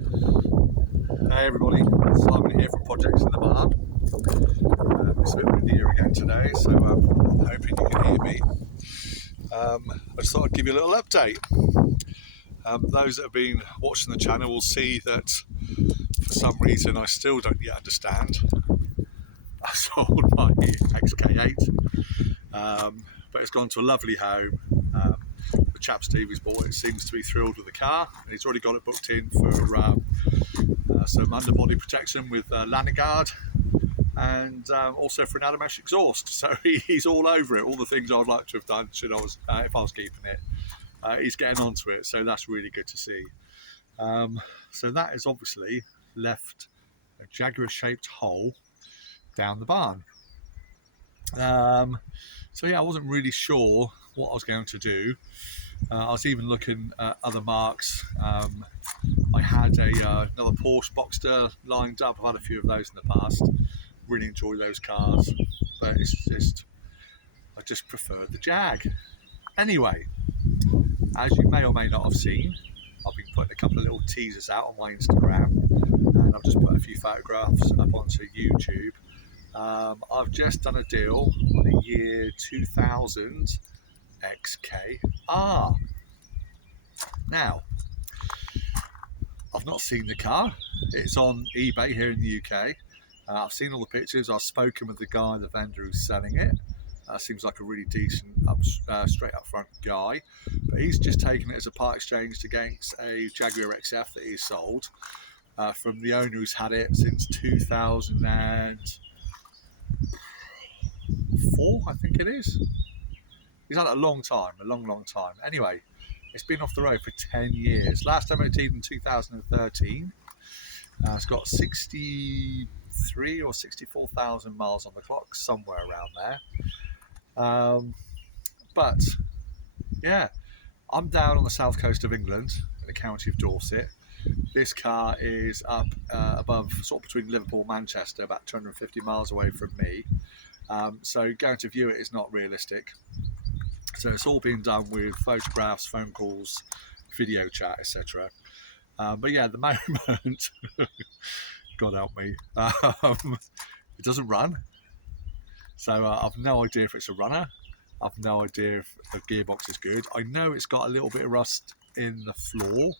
Hey everybody, Simon here from Projects in the Barn. It's a bit windy here again today, so I'm hoping you can hear me. I just thought I'd give you a little update. Those that have been watching the channel will see that for some reason I still don't yet understand. I sold my XK8, but it's gone to a lovely home. The chap Steve who's bought it seems to be thrilled with the car, and he's already got it booked in for some underbody protection with Lanigard, and also for an Adamesh exhaust. So he's all over it. All the things I'd like to have done if I was keeping it. He's getting onto it, so that's really good to see. So that has obviously left a Jaguar-shaped hole down the barn. So yeah, I wasn't really sure what I was going to do. I was even looking at other marques. I had another Porsche Boxster lined up. I've had a few of those in the past. Really enjoy those cars, but I just prefer the Jag. Anyway, as you may or may not have seen, I've been putting a couple of little teasers out on my Instagram, and I've just put a few photographs up onto YouTube. I've just done a deal on a year 2000 XKR. Now, I've not seen the car. It's on eBay here in the UK. I've seen all the pictures. I've spoken with the guy, the vendor who's selling it. Seems like a really decent, straight up front guy. But he's just taken it as a part exchange against a Jaguar XF that he sold from the owner who's had it since 2004, I think it is. He's had it a long time, a long time. Anyway, it's been off the road for 10 years. Last MOT'd in 2013. It's got 63 or 64,000 miles on the clock, somewhere around there. But yeah, I'm down on the south coast of England, in the county of Dorset. This car is up above, sort of between Liverpool and Manchester, about 250 miles away from me. So going to view it is not realistic. So it's all been done with photographs, phone calls, video chat, etc. But yeah, at the moment, God help me, it doesn't run. So I've no idea if it's a runner. I've no idea if the gearbox is good. I know it's got a little bit of rust in the floor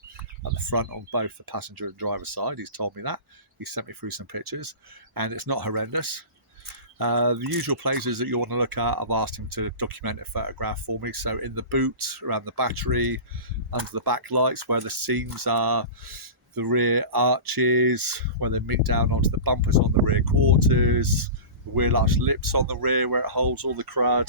at the front on both the passenger and driver side. He's told me that. He sent me through some pictures, and it's not horrendous. The usual places that you want to look at, I've asked him to document a photograph for me. So in the boot, around the battery, under the backlights where the seams are, the rear arches, where they meet down onto the bumpers on the rear quarters, the wheel arch lips on the rear where it holds all the crud.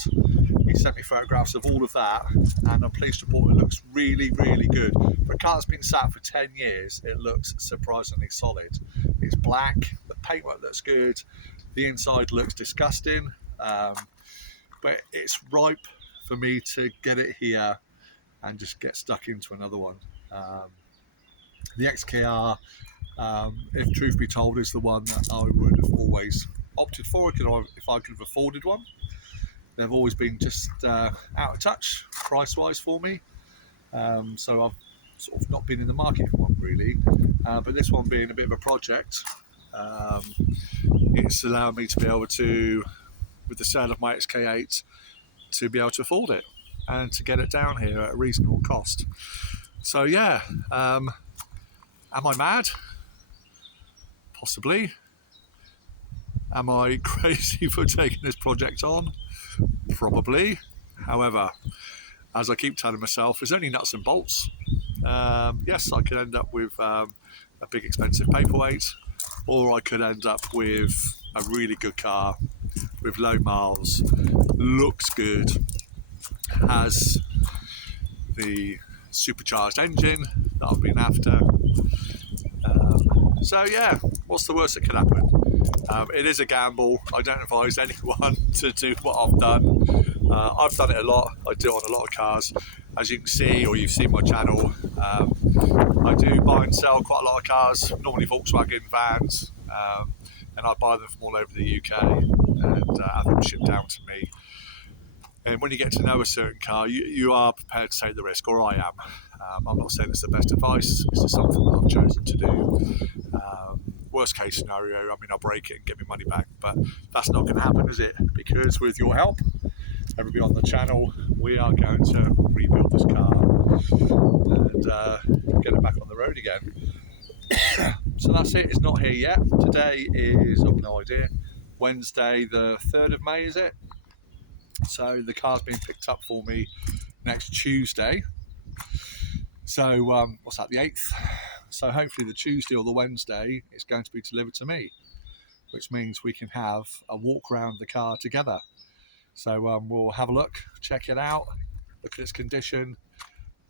He sent me photographs of all of that, and I'm pleased to report it looks really, really good. For a car that's been sat for 10 years, it looks surprisingly solid. It's black, the paintwork looks good, the inside looks disgusting, but it's ripe for me to get it here and just get stuck into another one. The XKR, if truth be told, is the one that I would have always opted for if I could have afforded one. They've always been just out of touch price-wise for me, so I've sort of not been in the market for one really. But this one being a bit of a project, it's allowed me to be able to, with the sale of my XK8, to be able to afford it and to get it down here at a reasonable cost. So yeah, am I mad? Possibly. Am I crazy for taking this project on? Probably. However, as I keep telling myself, it's only nuts and bolts. Yes, I could end up with a big expensive paperweight, or I could end up with a really good car with low miles, looks good, has the supercharged engine that I've been after. So yeah, what's the worst that could happen? It is a gamble. I don't advise anyone to do what I've done. I've done it a lot. I do it on a lot of cars. As you can see, or you've seen my channel, I do buy and sell quite a lot of cars, normally Volkswagen vans, and I buy them from all over the UK and have them shipped down to me. And when you get to know a certain car, you are prepared to take the risk, or I am. I'm not saying it's the best advice, it's just something that I've chosen to do. worst case scenario, I mean, I'll break it and get my money back, but that's not going to happen, is it? Because with your help, everybody on the channel, we are going to rebuild this car and get it back on the road again. So that's it. It's not here yet. Today is, I've no idea, Wednesday the 3rd of May, is it? So the car's being picked up for me next Tuesday. So what's that, the 8th? So hopefully the Tuesday or the Wednesday it's going to be delivered to me, which means we can have a walk around the car together. So we'll have a look, check it out, look at its condition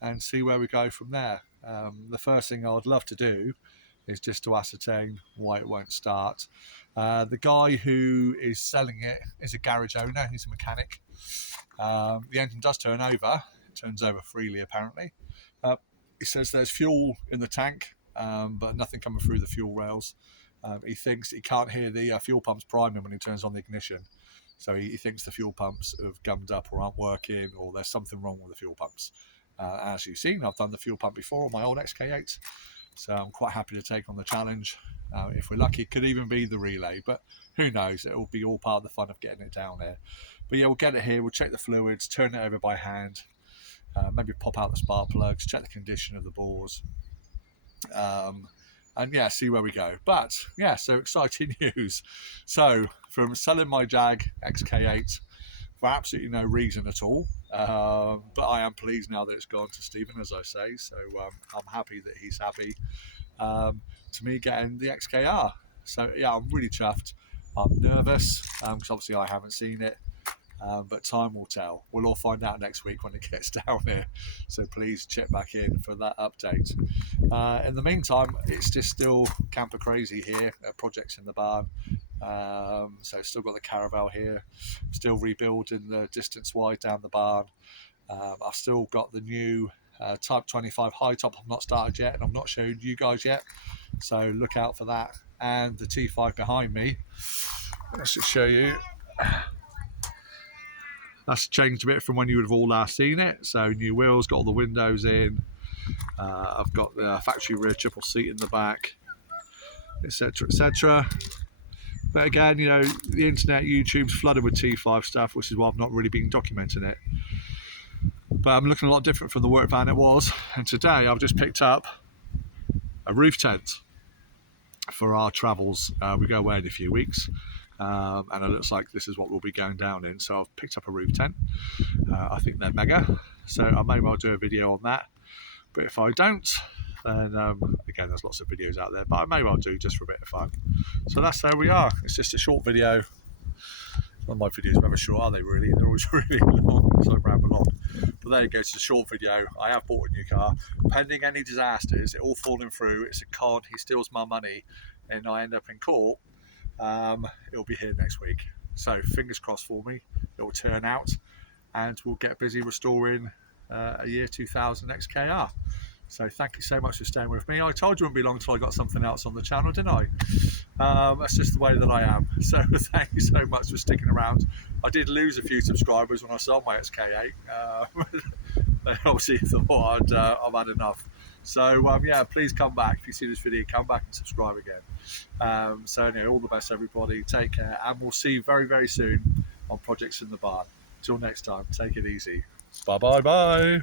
and see where we go from there. The first thing I would love to do is just to ascertain why it won't start. The guy who is selling it is a garage owner, he's a mechanic. The engine does turn over, it turns over freely apparently. He says there's fuel in the tank, but nothing coming through the fuel rails. He thinks he can't hear the fuel pumps priming when he turns on the ignition. So he thinks the fuel pumps have gummed up or aren't working, or there's something wrong with the fuel pumps. As you've seen, I've done the fuel pump before on my old XK8, so I'm quite happy to take on the challenge. If we're lucky, it could even be the relay, but who knows? It will be all part of the fun of getting it down there. But yeah, we'll get it here, we'll check the fluids, turn it over by hand, maybe pop out the spark plugs, check the condition of the bores, and yeah, see where we go. But yeah, so exciting news. So from selling my Jag XK8 for absolutely no reason at all, but I am pleased now that it's gone to Stephen, as I say, so I'm happy that he's happy, to me getting the XKR. So yeah, I'm really chuffed. I'm nervous because obviously I haven't seen it, but time will tell. We'll all find out next week when it gets down here, so please check back in for that update. In the meantime, it's just still camper crazy here at Projects in the Barn. So still got the caravel here, still rebuilding the distance wide down the barn. I've still got the new Type 25 high top I've not started yet, and I've not shown you guys yet, so look out for that. And the T5 behind me, let's just show you. That's changed a bit from when you would have all last seen it. So new wheels, got all the windows in, I've got the factory rear triple seat in the back, etc, etc. But again, you know, the internet, YouTube's flooded with T5 stuff, which is why I've not really been documenting it. But I'm looking a lot different from the work van it was. And today I've just picked up a roof tent for our travels. We go away in a few weeks, and it looks like this is what we'll be going down in. So I've picked up a roof tent. I think they're mega, so I may well do a video on that. But if I don't, then again, there's lots of videos out there, but I may well do just for a bit of fun. So that's where we are. It's just a short video. Well, my videos are never short, are they really? They're always really long, so I ramble on. But there you go, it's a short video. I have bought a new car. Pending any disasters, it all falling through, it's a con, he steals my money, and I end up in court, it'll be here next week. So fingers crossed for me, it will turn out, and we'll get busy restoring a year 2000 XKR. So thank you so much for staying with me. I told you it wouldn't be long until I got something else on the channel, didn't I? That's just the way that I am. So thank you so much for sticking around. I did lose a few subscribers when I sold my XK8. They obviously thought I've had enough. So yeah, please come back. If you see this video, come back and subscribe again. So anyway, all the best everybody. Take care, and we'll see you very, very soon on Projects in the Barn. Till next time, take it easy. Bye bye bye.